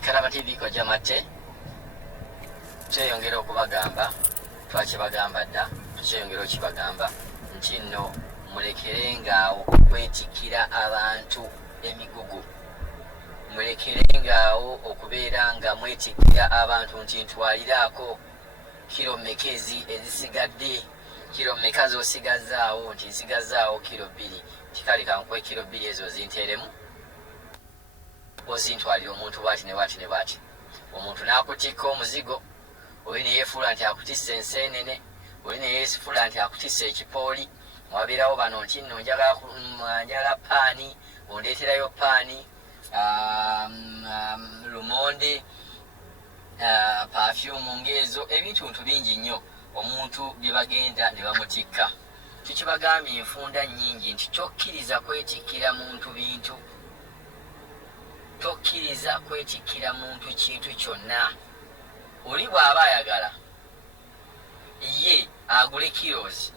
Kadaama TV ko jamate kyeyongera okubagamba twakibagamba dda tukyeyongera okibagamba nti nno mulekerengaawo okwetikira abantu emigugu, mulekerengaawo okubeera nga mwetikira abantu nti ntwaliraako kilo mmekezi ezisigadde, kilo mmeka z'osigazaawo nti nsigazaawo kilo 2 tikali kankwe kilo 2 ezo zinteremu ozintwalira omuntu bwati ne bwati ne bwati, omuntu n'akutikka omuzigo, oli ne yeefuula nti akutisse enseenene, oli ne yeefuula nti akutisse ekipooli, mwabeerawo bano nti nno njagala paani, ondeeterayo paani, lumonde, perfume ng'ezo, ebintu bingi nnyo omuntu bye bagenda ne bamutikka. Tukibagambye enfunda nnyingi nti tokkiriza kwetikira muntu bintu, tokkiriza kwetikira muntu kintu kyonna. Oli bw'aba ayagala ye agule kilozi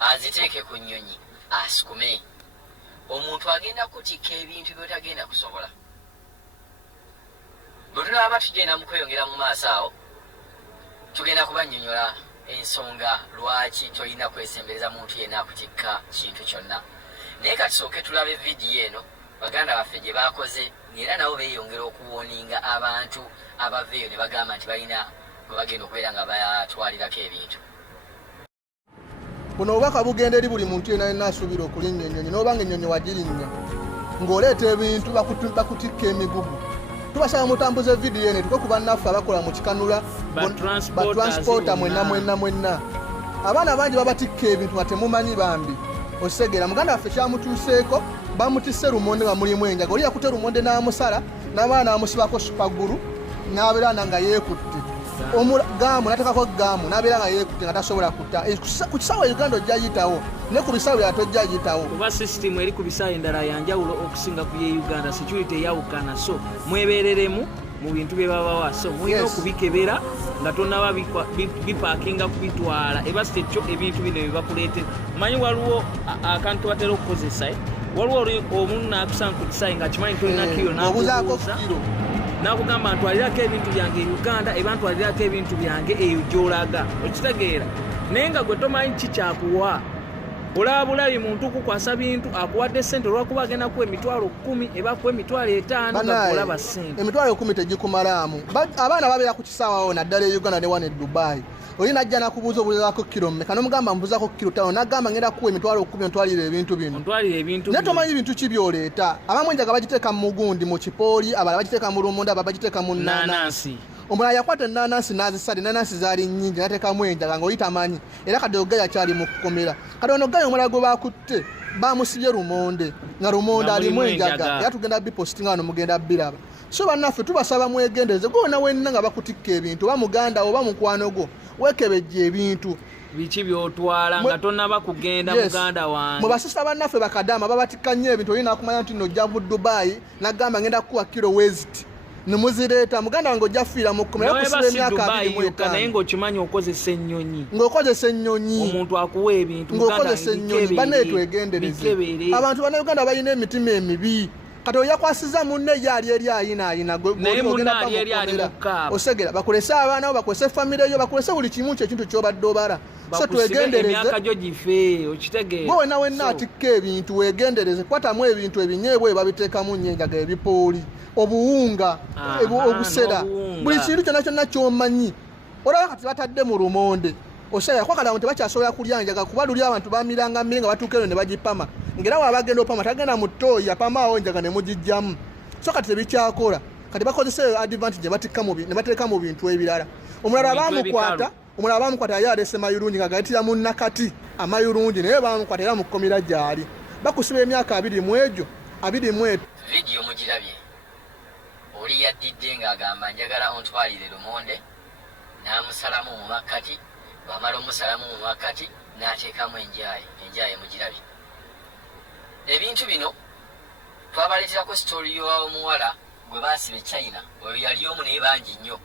aziteeke ku nnyonyi asikume, omuntu agenda kutikka ebintu by'otagenda kusobola. Bwe tunaba tugenda mu kweyongera mu maaso awo tugenda kubannyonnyola ensonga lwaki tolina kwesembereza muntu yenna akutikka kintu kyonna. Naye katusooke tulabe vidiyo eno baganda baffe gye baakoze, era nabo beeyongera okuwooninga abantu abaveeyo ne bagamba nti balina bwe bagenda okubeera nga batwalirako ebintu. Buno obubaka bugenda eri buli muntu yenna yenna asuubira okulinnya ennyonyi, n'obanga ennyonyi wagirinnya ng'oleeta ebintu bakutikka emigugu. Tubasaba mutambuze vidiyo eno tuko ku bannaffe abakola mu kikanula batransporta mwenna. Abaana bangi babatikka ebintu nga temumanyi bambi osegera. Muganda waffe kyamutuuseeko bamutisse lumonde nga mulimu enjaga, oli yakute lumonde n'amusala n'abaana n'amusibako supagulu n'abeera nga yeekutte omugamu n'atekako gamu n'abeera nga yeekutte nga tasobola kutta. Ku kisaawe Uganda ojja yitawo ne ku bisaawe atojja yitawo kuba sisitimu eri ku bisaawe endala yanjawulo okusinga ku ye Uganda, security eyawukana, so mwebereremu mu bintu bye babawa, so mulina okubikebera nga tonnaba bipaakinga kubitwala eba stekyo ebintu bino bye bakuleetera. Manyi waliwo akantu batera okukozesa, waliwo omuntu n'akusanga ku kisaawe nga kimanyi tolina kiro n'akubuuza n'akugamba ntwalirako ebintu byange e Uganda eba ntwalirako ebintu byange eyo gy'olaga, okitegeera. Naye nga gwe tomanyi kikyakuwa, olaba bulabi muntu kukwasa bintu akuwadde ssente olwakuba agenda kuwa emitwalo 10 eba kuwa emitwalo 5 nga olaba ssente. Emitwalo 10 tegikumalamu. Abaana babeera ku kisaawa naddala e Uganda ne wane e Dubai. Oli najja nakubuuza obulirako kilo mmeka n'omugamba mbuuzako kilo 5 n'agamba ngenda kuwa emitwalo 10 ontwalire ebintu bino. Naye tomanyi bintu ki by'oleeta. Abamu enjaga bagiteeka mu mugundi mu kipooli, abalala bagiteeka mu lumonde, abalala bagiteeka mu nnanansi. Omulala yakwata ennanansi n'azisala, ennanansi zaali nnyingi n'ateekamu enjaga ng'oli tamanyi, era kati ogaya kyali mu kukomera. Kati ono ogaya omulala gwe baakutte baamusibye lumonde nga lumonde alimu enjaga, era tugenda bipositinga wano mugenda biraba. So bannaffe tubasaba mwegendereze gwonna wenna nga bakutikka ebintu oba muganda oba mukwano gwo weekebejja ebintu biki by'otwala nga tonnaba kugenda muganda wange. Mu basista bannaffe bakadaama babatikka nnyo ebintu olina akumanya nti nno ojja mu Dubai n'agamba ngenda kuwa kilo west ne muzireeta muganda wange ojja fiira mu kkomera kusiba emyaka 25 naye ng'okimanyi okozesa ennyonyi, ng'okozesa ennyonyi omuntu akuwa ebintu ng'okozesa ennyonyi. Banne twegendereze, abantu bannayuganda balina emitima emibi. Kati oyakwasiza munne yali eri ayina osegera bakulese abaana bo bakulese famire yo bakulese buli kimu ekintu kyobadde obala. So twegendereze gwe wenna atikka ebintu wegendereze, kwatamu ebintu ebinyeebwa babiteekamu nnyo enjaga, ebipooli, obuwunga, obusera, buli kintu kyonna kyonna ky'omanyi. Olaba kati batadde mu lumonde osaya kwakala nti bakyasobola kulya njaga kuba luli abantu bamiranga mmiri nga batuuka eno ne bagipama, ngera wabagenda opama tagenda mu ttooyi apamaawo enjaga ne mugijjamu. So kati tebikyakola, kati bakozesa advantage ne bateeka mu bintu ebirala. Omulala baamukwata yali alese mayulungi nga gayitira mu nakati amayulungi, naye baamukwata era mu kkomera gyali bakusiba emyaka 20 mu egyo 20. Vidiyo mugirabye, oli yaddidde ng'agamba njagala ontwalire lumonde n'amusalamu mu makkati, bamala omusalamu mu makkati n'ateekamu enjaaye mugirabye. Ebintu bino twabaleeterako sitori y'omuwala gwe baasiba e China, oyo yali omu naye bangi nnyo,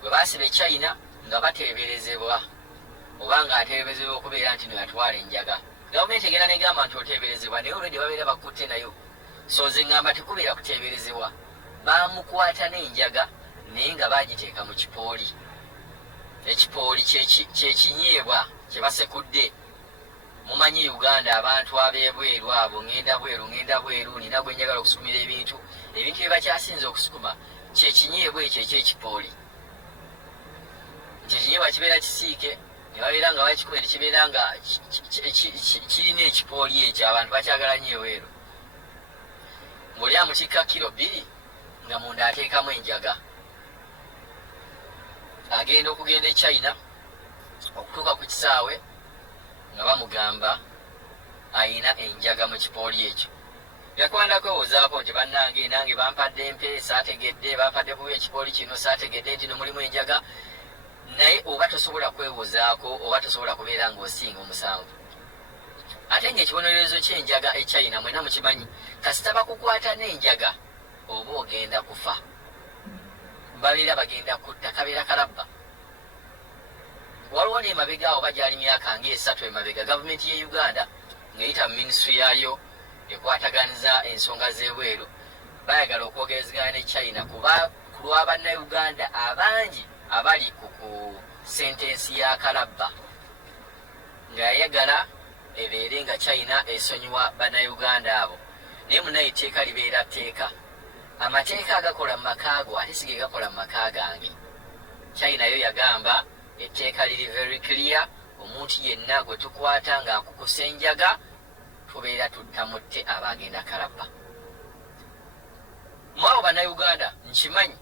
gwe baasiba e China nga bateeberezebwa oba ng'ateeberezebwa okubeera nti no yatwala enjaga. Gavumenti egenda negamba nti oteeberezebwa, naye olwedde babeera bakutte nayo. So nze ngamba tekubeera kuteeberezebwa, bamukwata n'enjaga naye nga bagiteeka mu kipooli. Ekipooli kyekinyeebwa kye basekudde. Mumanyi Uganda abantu ab'ebweru abo ngenda bweru nina gwe njagala okusukumira ebintu bye bakyasinze okusukuma kyekinyeebwa ekyo ekyekipooli. Kyekinyeebwa kibeera kisiike ne babeera nga bakikuba kibeera nga kirina ekipooli ekyo abantu bakyagala nnyo ebweru. Ng'oli amutikka kilo 2 nga munda ateekamu enjaga. Agenda okugenda e China okutuuka ku kisaawe nga bamugamba ayina enjaga mu kipooli ekyo. Yakwanda kwewozaako nti bannange nange bampadde empe saategedde, bampadde kuba ekipooli kino saategedde nti no mulimu enjaga. Naye oba tosobola kwewozaako oba tosobola kubeera ng'osinga omusanvu. Ate ng'ekibonerezo ky'enjaga e China mwena mukimanyi, kasita bakukwata n'enjaga oba ogenda kufa. Babeera bagenda kutta, kabeera kalabba. Waliwo n'emabega awo bagyali myaka nga3 emabega gavumenti ye Uganda ng'eyita mu minisitule yaayo ekwataganiza ensonga z'ebweru bayagala okwogerezegana ne China ku lwa bannayuganda abangi abali ku sentensi ya kalabba ng'ayagala ebeere nga China esonyiwa bannayuganda abo. Naye munaye etteeka libeera tteeka. Amateeka agakola mu makaago ate si ge gakola mu maka gange. China yo yagamba etteeka liri very clear, omuntu yenna gwe tukwata ng'akukusa enjaga tubeera tuttamutte aba agenda kalabba. Mwabo bannayuganda nkimanyi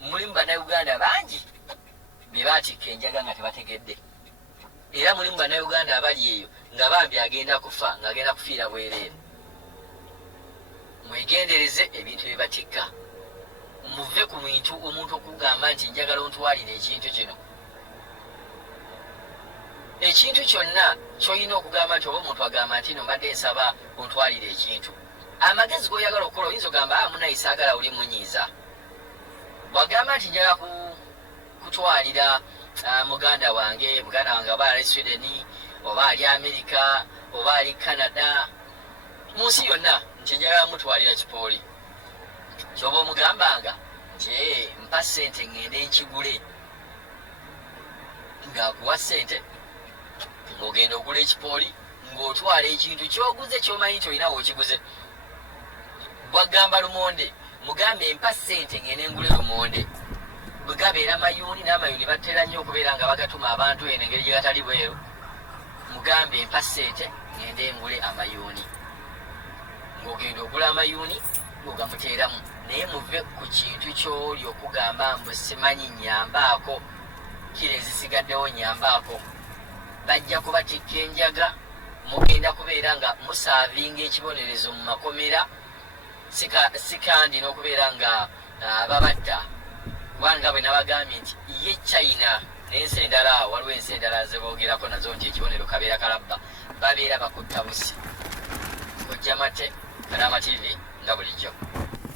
mulimu bannayuganda bangi be baatikka enjaga nga tebategedde. Era mulimu bannayuganda abali eyo nga bambi agenda kufa ng'agenda kufiira bwereere. Mwegendereze ebintu bye batikka. Muve ku bintu omuntu okugamba nti njagala ontwalire ekintu kino. Ekintu kyonna ky'olina okugamba nti oba omuntu agamba nti no mbadde nsaba ontwalire ekintu. Amagezi g'oyagala okukola oyinza ogamba munaye saagala oli munyiiza. Bw'agamba nti njagala kutwalira muganda wange oba ali Sweden oba ali Amerika oba ali Canada mu nsi yonna nti njagala mutwalira kipooli. Ky'oba omugambanga nti mpa ssente ngende nkigule. Ng'akuwa ssente ng'ogenda ogula ekipooli ng'otwala ekintu ky'oguze ky'omanyi nti olina w'okiguze. Bw'agamba lumonde mugambe mpa ssente ngende ngule lumonde. Bwe gabeera mayuuni n'amayuuni batera nnyo okubeera nga bagatuma abantu eno engeri gye gatali bweru. Mugambe mpa ssente ngende ngule amayuuni. Ng'ogenda ogula amayuuni ng'ogamuteeramu. Naye muve ku kintu ky'oli okugamba mbu simanyi nyambaako, kiro ezisigaddewo nyambaako. Bajja kubatikka enjaga, mugenda kubeera nga musaavinga ekibonerezo mu makomera, sikandi n'okubeera nga babatta. Kubanga bwe nabagambye nti ye China n'ensi endala waliwo ensi endala ze boogerako nazo nti ekibonero kabeera kalabba, babeera bakutta busi. Ojja mate Kadaama TV nga bulijjo.